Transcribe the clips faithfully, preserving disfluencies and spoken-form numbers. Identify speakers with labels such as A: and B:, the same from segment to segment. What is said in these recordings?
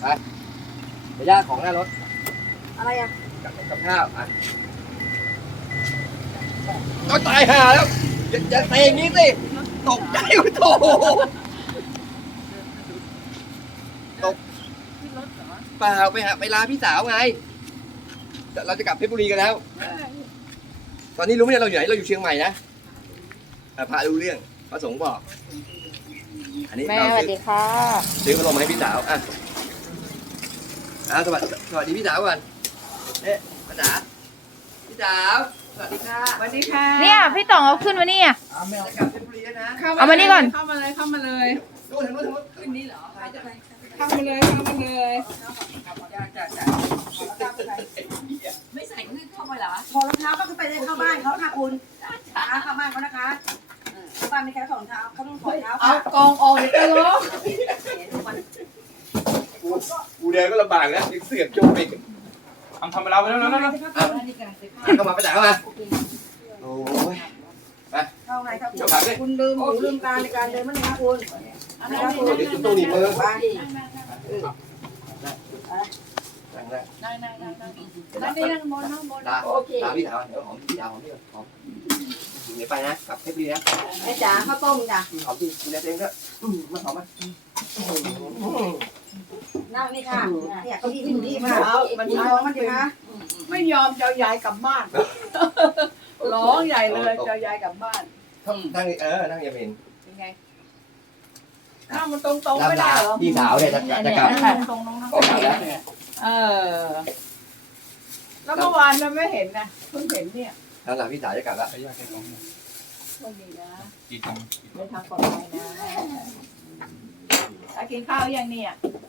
A: ไปไปย่าของหน้ารถ
B: อะไรอ่ะ
A: กับกับข้าวอ่ะก็ตายห่าแล้วอย่าอย่าเตะอย่างนี้สิตกใจโถ่ตกเปล่าไปหาไปลาพี่สาวไงเราจะกลับเพชรบุรีกันแล้ว ตอนนี้รู้ไหมเราอยู่ไหนเราอยู่เชียงใหม่นะพระรู้เรื่องพระสงฆ์บอกอันนี้
C: แม่
A: เรา
C: สวัส
A: ซื้อ
C: ดีค่ะ
A: ซื้อพัดลมมาให้พี่สาวอ่ะอ่ะสวัสดีสวัสดีพี่สาวก่อนเอ๊ะพี่สาวพี่สาวสวัสดีค่ะ
B: สวัสดีค่ะ
C: เนี่ยพี่ต่องเอาขึ้นมานี่อ่ะ
A: จะกลับเพชรบุรีแล้วนะ
C: เอามานี่ก่อน
B: เข้ามาเลยเข้ามาเลย
A: ดูทางนู้นทางนู้น
B: ขึ้นนี่เหรอ
A: ใช่จ้ะ
B: เข้ามาเลยเข้ามาเลย
A: จ้ะจ้ะจ้ะ
B: ไม่ใส่ขึ้นเข้าไปเหรอ
D: ถอดรองเท้าก็คือไปได้เข้าบ้านเขาค่ะคุณนะคะเข้าบ้านเขานะคะเข้าบ้านไม่แค่ถอดรองเท้าเขาต้องถอดเท้า
B: เอา
D: ค่ะ
B: กองออกเดี๋ยวจะร้อง
A: กูกูเดินก็ลำบากแล้วยังเสือกโจมอีก
E: ทำทำไปแล้วไปแล้วแล้วแล้ว
A: เข้ามาพี่สาวเข้ามาโอ้ย
D: เข้าไงครับคุณลืมหูลืมตาในการเดินมั้งนะคะคุณนะคะคุณ
A: เดี๋ยวตุ้งหนีมือ
D: บ้าน
A: นั่งได้
B: ได้ได้ได้ได้นั่นนี่นั่งบนนั่งบน
A: ลาลาพี่สาวเดี๋ยวหอมพี่สาวหอมพี่หอมเดี๋ยวไปนะกลับเพชรบุรีนะ
D: แม่จ๋าข้าวต้มจ้ะ
A: หอมพี่ดูแลตัวเองก็มาหอมมา
D: นั่งนี่ค่ะเนี่ยเขาดีที่ดีค่ะมันท้องมันดีคะ
B: ไม่ยอมเจ้ายายกลับบ้านร้องใหญ่เลยเจ้ายายกลับบ้าน
A: นั่งเออนั่งอย่าเป็น
B: ยังไงนั่งมันตรงๆไม่ได้เหรอ
A: พี่สาวเนี่ยจะจะกลับ
B: ตรงๆนั่ง
A: ออกแล้ว
B: เออแล้วเมื่อวานมันไม่เห็นนะเพิ่งเห็นเนี่ย
A: แล้วหลังพี่สาวจะกลับแล้ว
E: ไอ้ยาแค่กอง
B: ก็ดีนะ
E: กี่กอง
B: เดินทางปลอดภัยนะกินข้าวยังเนี่ย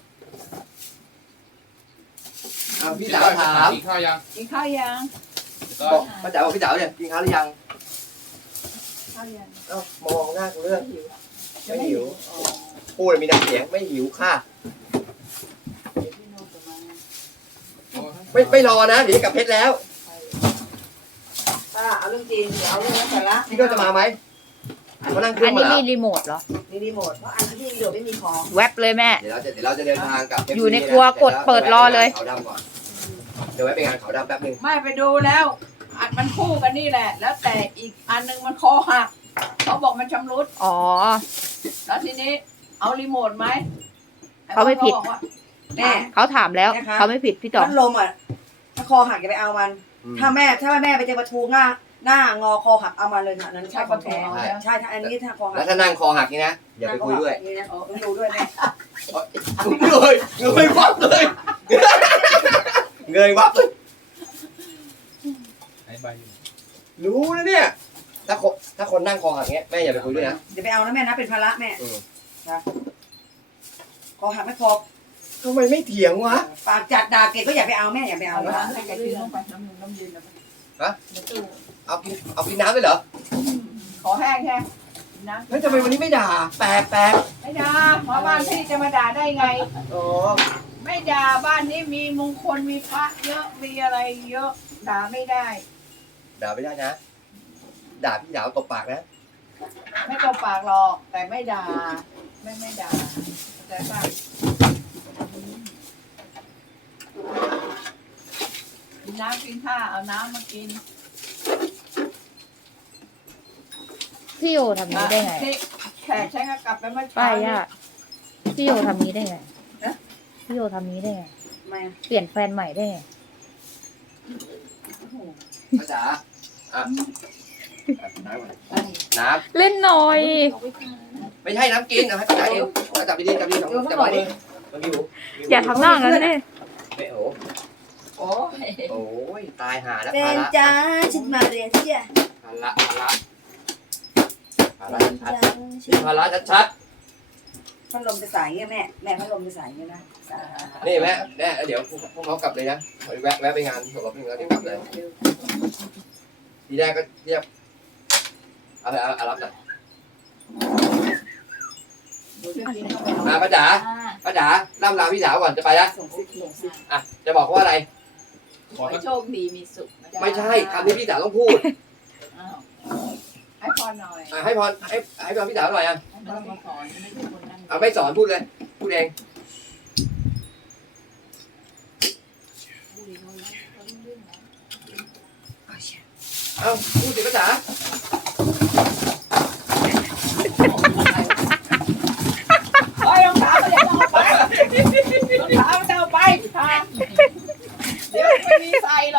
A: พี่สาวถาม
E: กินข้าวยัง
B: กินข้าวยัง
A: บอกป้าจ๋าบอกพี่สาวเนี่ยกินข้าวหรือยัง
B: ข้าวยัง
A: เอ้ามองหน้ากูเรื่อง
B: หิว
A: ไม่หิวพูดมีน้ำเสียงไม่หิวค่ะไม่ไม่รอนะเดี๋ยวกลับเพชรแล้ว
D: ป้าเอาเรื่องจริงเอาเรื่องสาระ
A: พี่ก็จะมาไหมมานั่งเครื่
C: อั
A: อน ง
C: นี้
A: มาแล้ว
C: มีรีโมทเหรอ
D: มีรีโมทเพราะอันที่เหลือไม่มีของ
C: แว็บเลยแม่
A: เดี๋ยวเราจะเดี๋ยวเราจะเดินทางกลับเพชร
C: อยู่ในครัวกดเปิดรอเลย
A: เขาดำก่อนเดี๋ยวไว้ไปงานเขาดำแป๊บนึง
B: ไม่ไปดูแล้ว อันมันคู่กันนี่แหละ แล้วแต่อีกอันนึงมันคอหักเขาบอกมันชำรุด
C: อ๋อ
B: แล้วทีนี้เอารีโมทไหม
C: เขาไม่ผิด
B: บอกว่า
D: แม่
C: เขาถามแล้วเขาไม่ผิดพี่ต่อง
D: พัดลมอ่ะถ้าคอหักอย่าไปเอามัน ถ้าแม่ถ้าแม่ไปเจอประตูง่าหน้างอคอหักเอามาเลยค่ะนั้น
B: ใช้
D: ใช่
B: ค
D: ข
B: อ
D: อง
B: แท้
D: แท้ใช่ถ้าอันนี้ถ้าคอหั
A: แล้
D: ก
A: วถ้านั่งคอหักนี่นะอย่าไปคุยด้วย
D: นี่นะต้องดูด้วยแม่
A: เงยเงยวับเลยเงยวับเลย
E: ไอ้ใบอยู่
A: รู้นะเนี่ยถ้าคนถ้าคนนั่งคอหักเงี้ยแม่อย่าไปคุยด้วยนะ
D: เดี๋ยวไปเอานะแม่นะเป็นภาระแม่
A: อืม
D: นะคอหักไม่คอ
A: ทำไมไม่เถียงวะ
D: ปากจัดด่าเก่งก็อย่าไปเอาแม่อย่าไปเอา
B: เอา
D: นะ
B: น้ำให้แกกินลงไปน้ำหนึ่งน้ำเย็นนะ
A: เอากินเอากินน้ำด้วยเหรอ
B: ขอแห้งแค่นะ
A: เฮ้ยทำไมวันนี้ไม่ด่าแปลกแปลก
B: ไม่ด่าเพราะบ้านพี่จะมาด่าได้ไง
A: อ๋อ
B: ไม่ด่าบ้านนี้มีมงคลมีพระเยอะมีอะไรเยอะด่าไม่ได้
A: ด่าไม่ได้นะ ด่าพี่สาวตบปากนะ
B: ไม่ตบปากหรอก แต่ไม่ด่า ไม่ไม่ด่าแต่ว่ากินน้ำกินข้าวเอาน้ำมากิน
C: พี่โยทำนี้ได้ไง
B: ที่แขกใช้ก็กลับไปเมื่อ
C: ป้า
B: เช้าย
C: ย่าพี่โยทำนี้ได้ไงพี่โยทำนี้ได้ไง
D: ทำไม
C: เปลี่ยนแฟนใหม่ได้ไง
A: ภาษาอ่ะน้ำก่อนน้
C: เล่นหน่อย
A: ำไม่ใช่น้ำกินเอาให้ภาษากินเอาจับดีๆจับดีๆจับมือจับมือมันมีหู
C: อย่าทำหน้างั้นเลย
A: ไม่โอ้
B: โอ้ย
A: โอ้ยตายหาแล้ว
D: เป็
A: ภาน ระ
D: จ้าฉันมาเรียนที่อ่ะ
A: ภาระภาระภาระ
D: เป็น
A: ชัด
D: จ้า
A: ๆมีภาระชัด
D: พัดลมจะใส่เงี้ยแม่แม่พัดลมจะใส่เงี้ยนะ
A: ๆนี่แม่แม่เดี๋ยวพวกเขากลับเลยนะแวะแวะไปงานจบแล้วเดี๋ยวกลับเลยทีแรกก็เรียกเอาไปเอาเอารับหน่อย
B: ดูสิกินเข้าไป
A: มาป้าจ๋าป้าจ๋าล่ำลาพี่สาวก่อนจะไปแล้วอ่ะจะบอกเขาว่าอะไร
B: ขอให้โชคดีมีสุขนะจ๊ะ
A: ไม่ใช่คำที่พี่สาวต้องพูด
B: อ้าวให้พรหน่อย
A: อ่ะให้พรให้ให้พรพี่สาวหน่อยอ่ะ
B: ให้พรมาสอนไม่ใช่คนนั่ง
A: เอาไม่สอนพูดเลยพูดเองเอาพูดสิภาษา
B: เฮ้ยรองเท้าไม่ได้เอาไปรองเท้าไม่ได้เอาไปทางเดี๋ยวไม่มีใส่หรอก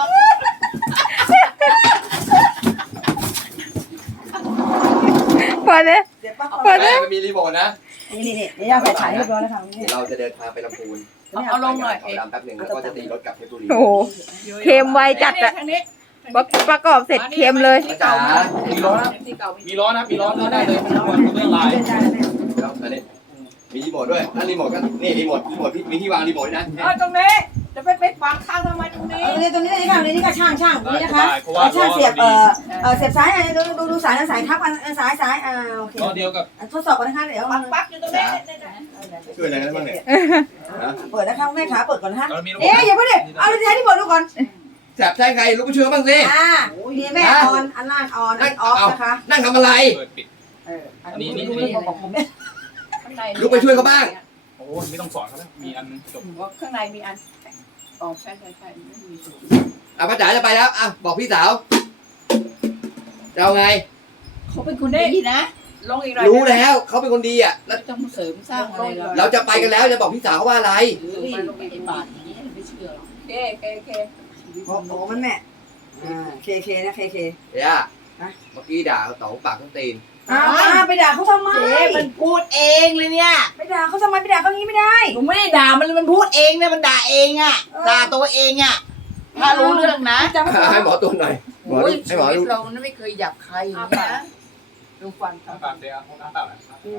C: เปิดเลย
D: เดี๋ยวป้า
C: เปิดเลย
A: มันมีรีโมทนะ
D: นี่นี่นี่นี่ย่าใส่ฉายเรียบร้อยแล้วค่ะนี่
A: เดี๋ยวเราจะเดินทางไปลำพูน
B: เอาลงหน่อย
A: เขาดำแป๊บหนึ่งแล้วก็จะตีรถกลับเพชรบุรี
C: โอ้โห เค็มไวจัดอะ
B: ทางนี้
C: ประประกอบเสร็จเค็มเลย
A: ภาษา
B: มีล้อนะที่เก่ามี
E: มีล้อนะมีล้อเลือกได้เลยไม่ต้องเรื่องลาย
A: แล้วอันนี้มีรีโมทด้วยแล้วรีโมทก็นี่รีโมทรีโมทพี่มีที่วางรีโมทด้วยนะ
B: เออตรงนี้จะไปไปวางข้างทำไมตรงนี้
D: เออตรงนี้นี่ค่ะนี่ก็ช่างช่างนี่นะคะช่างเสียบเอ่อเอ่อเสียบสายดูดูดูสายสายทับสายสายอ่าโอเค
E: ล้อเดียวกับ
D: ทดสอบกันนะคะเดี๋ยว
B: ปักปักอยู่ตรงนี้
A: ช่วยอะไรกันบ้างเนี่ย
D: เปิดนะคะแม่ขาเปิดก่อนนะคะ
E: เรามีระบบ
D: เอ๊ะอย่าเพิ่งดิเอาเลยใช้ที่เปิดดูก่อน
A: แสบใช่ใครลูกผู้ช่วยบ้างสิ
D: อ่าดีแม่ออนอันล่างออนอันออฟนะคะ
A: นั่งทำอะไร
E: เปิดปิด
D: เอออันนี้นี่นี่บอกผมเนี่ย
B: ข้างใน
A: ลุกไปช่วยเขาบ้าง
E: โอ้ไม่ต้องสอนเขาแล้วมีอันนึงจบ
B: ว่าข้างในมีอันอ๋อใช่ใช่ใช่ไม่มี
A: อ่ะป้าจ๋าจะไปแล้วอ่ะบอกพี่สาวจะเอาไง
B: เขาเป็นคนดีนะ ลงอีกหน่อย
A: รู้แล้วเขาเป็นคนดีอ่ะแล้ว
B: ไม่ต้องมาเสริมสร้างอะไรหรอก
A: เราจะไปกันแล้วจะบอกพี่สาวเขาว่าอะไร
B: มาลงไปในบาทอย่างนี้ไม่เชื่อหรอกเคเคเค
D: โอ้โหมันแม่อ่าเคเคนะเคเค
A: เดี๋ยวเมื่อกี้ด่าสองปากต้องตีน
D: อ่าไปด่าเขาทำไม
B: เจ๊มันพูดเองเลยเนี่ย
D: ไปด่าเขาทำไมไปด่าเขางี้ไม่ได้
B: หนูไม่ได้ด่ามันเลยมันพูดเองเนี่ยมันด่าเองอ่ะด่าตัวเองอ่ะถ้ารู้เรื่องนะ
D: จำไม่ได้
A: ให้หมอตัวหน่อยหมอ
F: โอ้
A: ดู
F: ย
A: ให้
F: ชี
A: หมอ
F: วิต
A: ดู
F: เราไม่เคยหยับใครอย่างนี้นะ
B: ดูฟัน
E: น้ำตาลเดียวน้ำตาล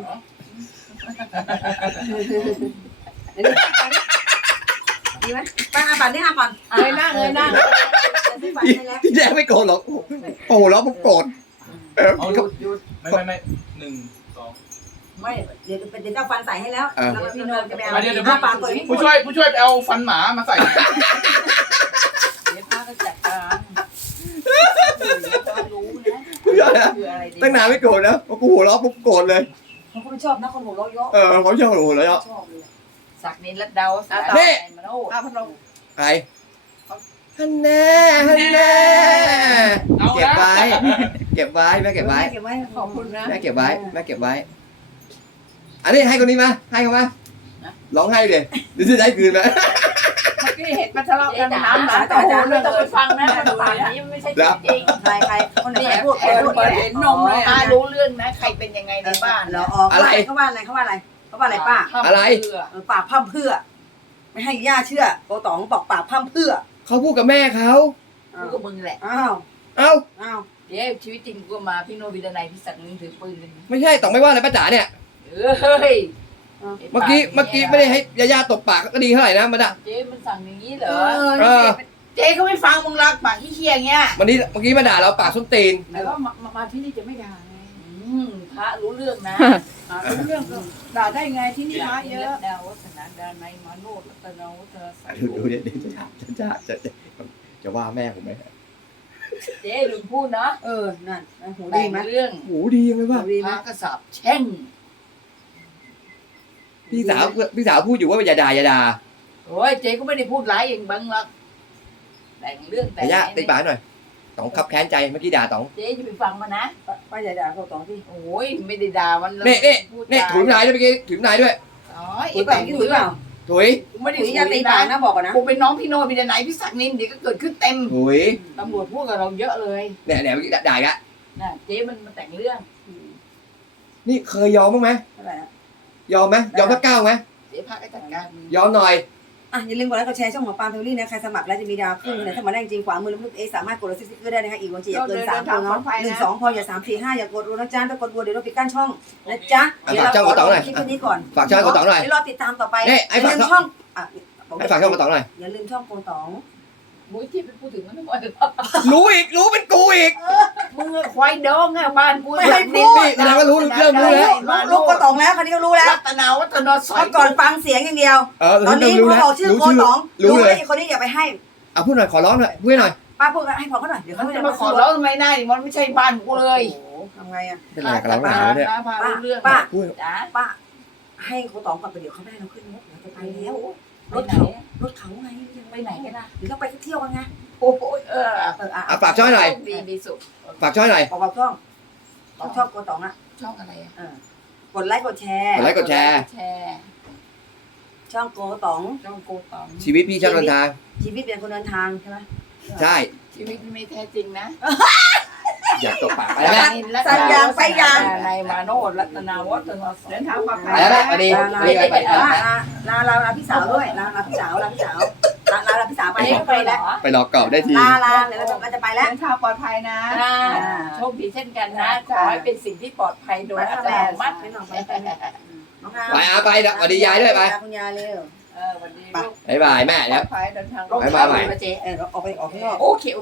D: ดีไหมป้าอาบันนี่อาบัน
B: เลยนั่งเลยนั่ง
D: ที่ฝัน
A: พี่
D: ให้แล้ว
A: พี่แดงไม่โกรธหรอกโอ้โหแล้วผมโกรธเออ
E: เอาหยุดหยุดไม่ไม่ไม่หนึ่งสอง
D: ไม่เดี๋ยวเป็นเดี๋ยวเจ้าฟันใส่ให้แล้วแล้วพี่โนจะไปเอา
E: เดี๋ยวเดี๋ยว
D: อ้าปากเปิด
E: ผู้ช่วยผู้ช่วยไปเอาฟันหมามาใส่
B: เดี๋ยวป้าก็จัดการรู้นะ
A: ผู้ช่วยนะ
B: คืออะไรดี
A: ตั้งนานไม่โกรธนะพอกูหัวเราะปุ๊บโกรธเลย
D: เขาก็ไม่ชอบนะคนหัวเราะเยอะ
A: เออเขาชอบหัวเราะ
D: ชอบเลย
F: สักนินรัดเดาสา
A: นี่
B: มันโอ้อาพัดลม
A: ใครฮันแน่ฮันแน่เก็บไว้ เก็บไว้แม่เก็บไว้
D: เก็บไว้
B: ขอบคุณนะ
A: แม่เก็บไว้แม่เก็บไว้ อันนี้ให้คนนี้มาให้เขามาร้องไห้เลยเดี๋ยวจะได้คืนไหม
B: เมื่อกี้เห็นมันทะเลาะกันน้ำหนาแต่โอ้ไม่ต้องไปฟังนะดู
F: ป่าน
B: นะ
F: นี้ไม่ใช่จริง
D: ใครใครคนไหน
F: เนี่ย
D: ใครพูดใคร
B: เออ
D: พูด
B: เปิดเห็นนมเลย
F: ป้า
B: อ่ะ
F: รู้เรื่องนะใครเป็นยังไงในบ้าน
D: เหรอออกเขาว่าอะไรเขาว่าอะไรเขาว่าอะไรป้า
A: อะไร
D: เออปากพั่มเพื่อ ไม่ให้ย่าเชื่อโกต๋องบอกปากพั่มเพื่อ
A: เขาพูดกับแม่เขา
F: พูดกับมึงแหละ
D: อ้าว
A: เอ้า
D: อ้าว
F: เดี๋ยวชีวิตจริงกูก็มาพี่โนบิดานายพี่ศักดิ์นึงถือปืนกัน
A: ไม่ใช่ต้องไม่ว่าอะไรป้าจ๋าเนี่ย
F: เฮ้ย
A: เมื่อกี้เมื่อกี้ไม่ได้ให้ยาย่าตบปากก็ดีเท่าไหร่นะมันอะ
F: เจ๊มันสั่งอย่างนี้เหร
D: เอ
F: อ
D: อ
A: เออ
F: เจ๊ก็ไม่ฟังมึงรักปากขี้เคียอย่างเงี้ย
A: วันนี้เมื่อกี้มาด่าเราปากส้นตีน
B: แต่ว่ามามาที่นี่จะไม่ด่าไง
F: อืมพระรู้เรื่องนะ
B: อ่ารู้เรื่องก็ด่าได้ไงที่นี่พระเยอะ
F: ดาววัฒนาดานายมาโนดรัตนาวัฒนาสั
A: ดูดูเดี๋ยวเดี๋ยวจะจะจะจะจะว่าแม่ผมไหม
F: เจ๊ลืมพูดนะ
D: เออนั่นหู
F: แต่
D: ดี
F: ง
D: ไหม
F: เรื่อง
A: โหดียังไง
D: หู
A: วะ
D: ดี
F: พ
D: ไหม
F: ระกษัตริย์แช่ง
A: พี่สาวพี่สาวพูดอยู่ว่าอย่าด่าอย่าด่า
F: โอ้ยเจ๊ก็ไม่ได้พูดร้ายเองบังหรอกแต่งเรื่องแต่
A: ยาย่าตีปากหน่อยต๋องขับแค้นใจเมื่อกี้ด่าต๋อง
F: เจ๊จะไปฟังมันนะ
D: ป้าอย่าด่าโกต๋องที่
F: โอ้ยไม่ได้ด่ามันเลย
A: นี่นี่
F: พูด
A: นี่
F: จา
A: ถุยนายด้วยเมื่อกี้ถุยนายด้วย
F: อ๋อ
D: ถุยเปล่าที่ถุยเปล่า
A: ถุย
F: กูไม่ได้
D: ถุย
F: ถุย
D: อย่าตีปากนะบอกก่อนนะ
F: กูเป็นน้องพี่โนพี่ไหนพี่ศักดิ์นินเดี๋ยวก็เกิดขึ้นเต็ม
A: ถุย
F: ตำรวจพูดกับเราเยอะเลย
A: เนี่ยเนี่ยเมื่อกี้ด่าอีกละ
F: นะเจ๊มันมาแต่งเรื่อง
A: นี่เคยยอมบ้างไหม
D: เท่าไหร่นะ
A: ยอมไหมยอมสักก้าวไหม
F: เจ๊พาก็จัดการมึง
A: ยอมหน่อย
D: อ่ะอย่าลืมกดไลค์กดแชร์ช่องหมอปลาเฟลลี่นะใครสมัครแล้วจะมีดาวขึ้นนะถ้ามาได้จริงขวามือแล้วลูกเอสามารถกดรถสติ๊กเกอร์ได้นะคะอีกวันจีอย่าเกินสามตัวเนาะหนึ่งสองพออย่าสามสี่ห้าอย่ากดรัวนะจ๊ะถ้ากดรัวเดี๋ยวเราปิดกั้นช่องนะจ๊ะเดี๋ยวเราขอลงคลิปนี้ก่อน
A: ฝากช่องกระต๋องหน่อย
D: เดี๋ยวรอติดตามต่อไป
A: เอ้ย
D: อ
A: ไอ้
D: ย่า
A: ฝาก
D: ลืมช่องอ่ะ
A: ให้ฝากช่องกระต๋องหน่อย
D: อย่าลืมช่องโกต๋อง
F: มุ้ยที่ไปพูดถึงมันทั้งหมด
A: รู้อีกรู้เป็นกูอีก
F: มึงควายดองอ่ะบ้านกู
A: นี่แสดงว่ารู้เรื่องรู้แล้ว
D: รู้โกต๋องแล้วคราวนี้ก็รู้แล้ว
F: รัตนาวัฒนาสอ
D: เมื่
F: ย
D: อก่อนฟังเสียงอย่างเดียว
A: เออ
D: ตอนนี้
A: รู้
D: พอ
A: แล้ว
D: บอกชื่อ
A: รู้
D: โก
A: ชื่อ
D: ต๋อง
A: รู้
D: รู้
A: เล
D: เลย ยคนนี้อย่าไปให้
A: เอาพูดหน่อยขอร้องหน่อยพูดหน่อย
D: ป้าพูดให้พอเขาหน่อยเดี๋ยว
F: มั
D: เขา
F: น
D: จะ
F: จะ
D: มา
F: มา
D: ข
F: ข
D: อ
F: อ
D: ร้
F: ร้
D: อ
F: อง งทำไมได้มันไม่ใช่บ้านกูเลย
D: ทำไงอ่ะ
A: เป็นไรกับเราหนาวเนี่ย
F: นะพารู้เรื่อง
D: ป้า
A: พูด
F: จ้า
D: ป้าให้โกต๋องกลับไปเดี๋ยวเขาไม่ให้เราขึ้นรถเราจะไปแล้วรถเขารถเขาไงยัง
F: ไปไหนกันนะ
D: หรือเราไปเที่ยวกันไง
F: โอ้โหเออ
D: เอออ่ะ
A: อ่ะฝากช่องหน่อย
F: ดีมีสุข
D: โอ
A: ฝากช่องหน่อย
D: บอกบอกช่องบอกช่องโกตองอ่ะ
F: ช่องอะไรอ่ะ
D: เออกดไลค์กดแชร์
A: กดไลค์กดแชร์
F: แชร์
D: ช่องโกตอง
F: ช่องโกตอง
A: ชีวิตพี่ชอบเดินทาง
D: ชีวิตเป็นคนเดินทางใช่ไหม
A: ใช่
F: ชีวิตไม่แท้จริงนะ
A: อยากตบปากไปแล้วแม่
D: สัญญาณไปยัง
F: ในมาโนรัตนาวัฒนศร
B: เดินทางปลอดภั
A: ไป
B: ย
A: แล้วแม่สวัสดี
D: ลาลา
A: ไปไปไป
D: ลาลาลาลาพี่สาวด้วยลาลาพี่สาวลาพี่สาวลาลาลาพี่สาวไป
F: ไป
D: ไป
F: เหร
D: แล้ว
F: อ
A: ไปรอกรอบได้ที
D: ลาลาเดี๋ยวเราจะเราจะไปแล้ว
B: เดินทางปลอดภัยนะ
F: อ่าโชคดีเช่นกันนะ ขอให้เป็นสิ่งที่ปลอดภัยโดยอัตโนมัติ
D: ไปหน่อยไปไปน้องอา
A: ไปอาไปนะสวัสดียายด้วยไป
D: คุณยายเร็ว
F: เออวันนี้ลูก
A: บ๊ายบายแม่
B: ปล
A: แล้
B: อ
A: ว
B: ดภัยเดินทาง
F: รอง
A: บ๊าย
F: เท้า
A: บาย
F: ดูนะเจ๊
D: เออออกไปออกข้างนอก
F: โอเคโอ